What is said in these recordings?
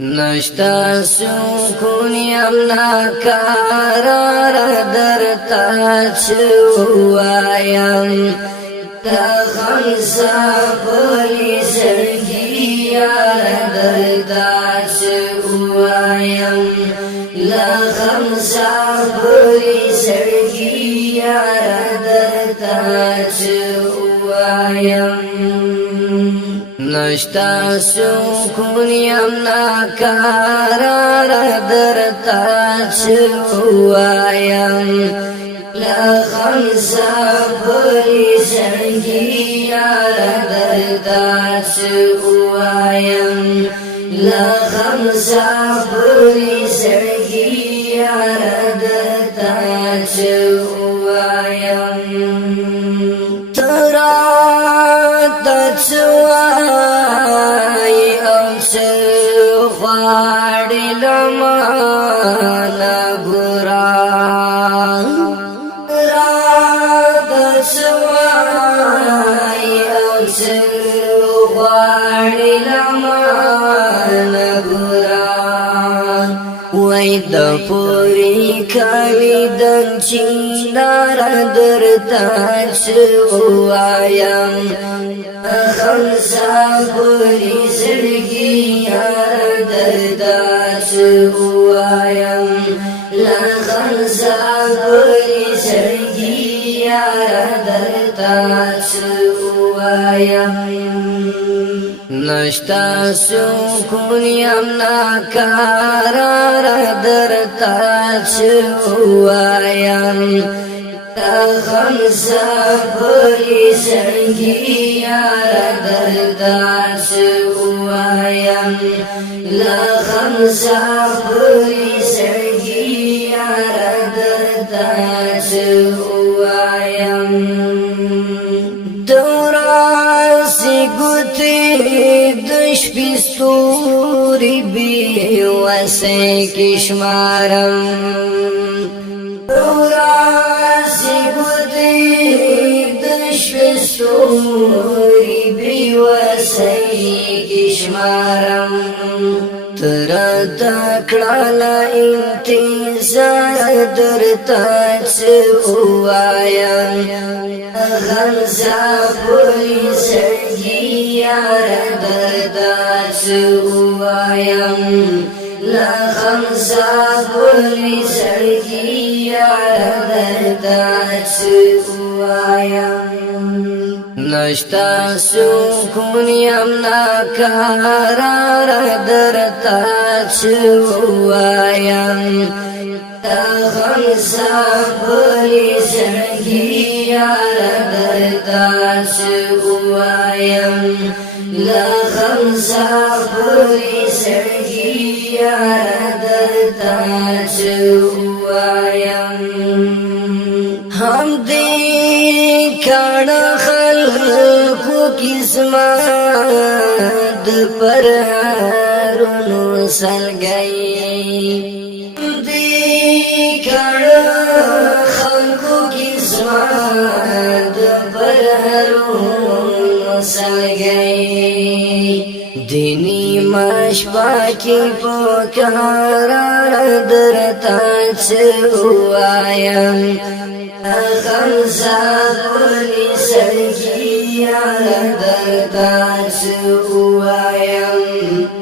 نشتا سکون یم ناکارا درتا چوایم تا خمسا پولی سرگی یار درتا چوایم لخمسا پولی سرگی یار درتا چوایم نشتا سکون یم ناکارا درتا چوایم لخمسا پولی سرگی یار درتا چوایم لخمسا پولی سرگی یار درتا چوایم تسوای او سخواړی لمانا ګورا را تسوای او سخواړی لمانا ګورا وای د پوری کاوی دن چیندار درتا چوایم خمسا پوری سرگی یار درتا چوایم لخمسا پوری سرگی یار درتا چوایم نشتا سکون یم ناکارا درتا چوایم خمسا پولی سرگی یار درتا چوایم لخمسا پولی سرگی یار درتا چوایم دوراسی گوتی دش پیستوری بی وسے کشمارم دوراسی گوتی دش پیستوری بی وسے کشمارم ترتا کړالا انتظار درتا چوایم خمسا پولی سرگی یار درتا چوایم لخمسا پولی سرگی یار درتا چوایم نشتا سکون یم ناکارا درتا چوایم خمسا پولی سرگی یار درتا چوایم لخمسا پولی سرگی یار درتا چوایم هم دی کان خلقو قسمت پر هرونو سلگئی دی کان خلقو قسمت پر هرونو سلگئی دینی مشبا کی پکارا درتا چوایم خمسا پولی سرگی یار درتا چوایم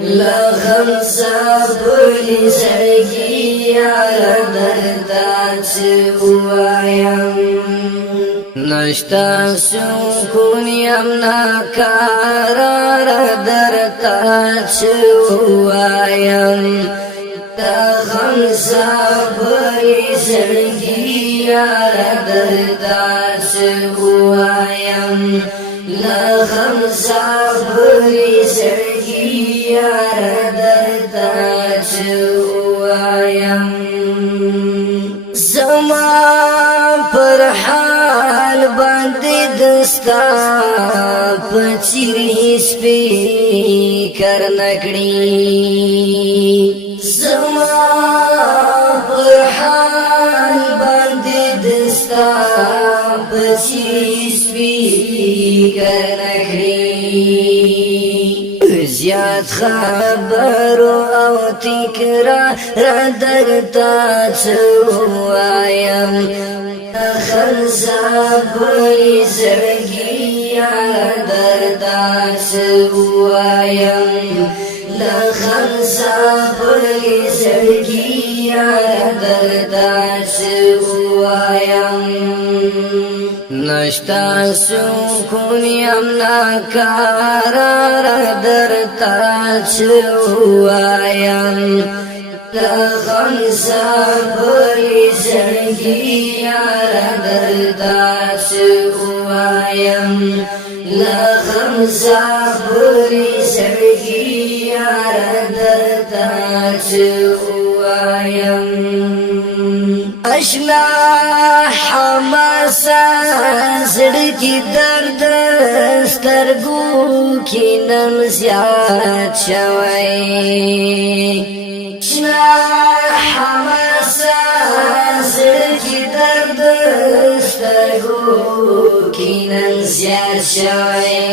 لخمسا پولی سرگی یار درتا چوایم نشتا سکون یم ناکارا درتا چوایم خمسا پولی سرگی یار درتا چوایم لخمسا پولی سرگی یار درتا چوایم زما پر حال باندې دستا پچری سپیکر نکړي زما پر حال باندې دستا پچری سپیکر نکړي زیات خبرو او تکرار درتا چوایم خلصا بلی زړګي درتا چوایم خلصا بلی زړګي درتا چوایم نشتا سکون یم ناکارا درتا چوایم لغم سابری زړګي درتا چوایم لغم سابری زړګي درتا چوایم اشنا حماسا زړګي درد سترګو کې نن زیات شوی اشنا حماسا زړګي درد سترګو کې نن زیات شوی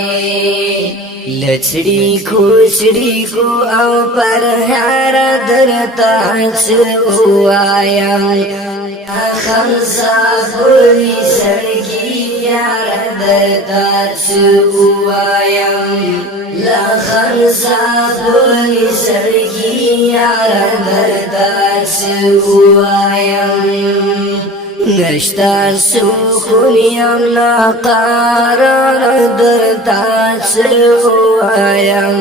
لچړیکو چړیکو او پر هر درتا چوایم خمسا بلی زړګي درتا چوایم لخمسا بلی زړګي درتا چوایم نشتا سکون یم ناقرار درتا چوایم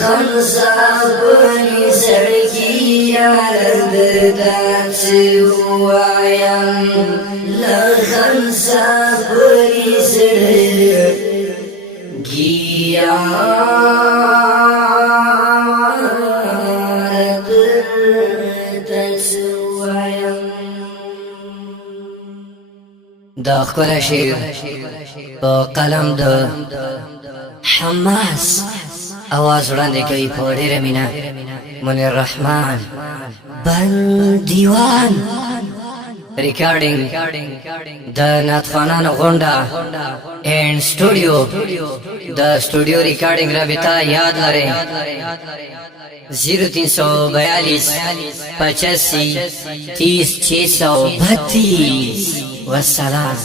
خمسا بلی زړګي درتا چوایم لخمسا بلی زړګي دا خپل شعر په قلم د حماس आवाज وړاندې کوي په ډېره مینه منیر رحمان بندیوان ریکارډینګ د ناتخوانانو غونډه اینڈ سټوډیو د سټوډیو ریکارډینګ رابطه یاد لرئ 0342 85 30 632 والسلام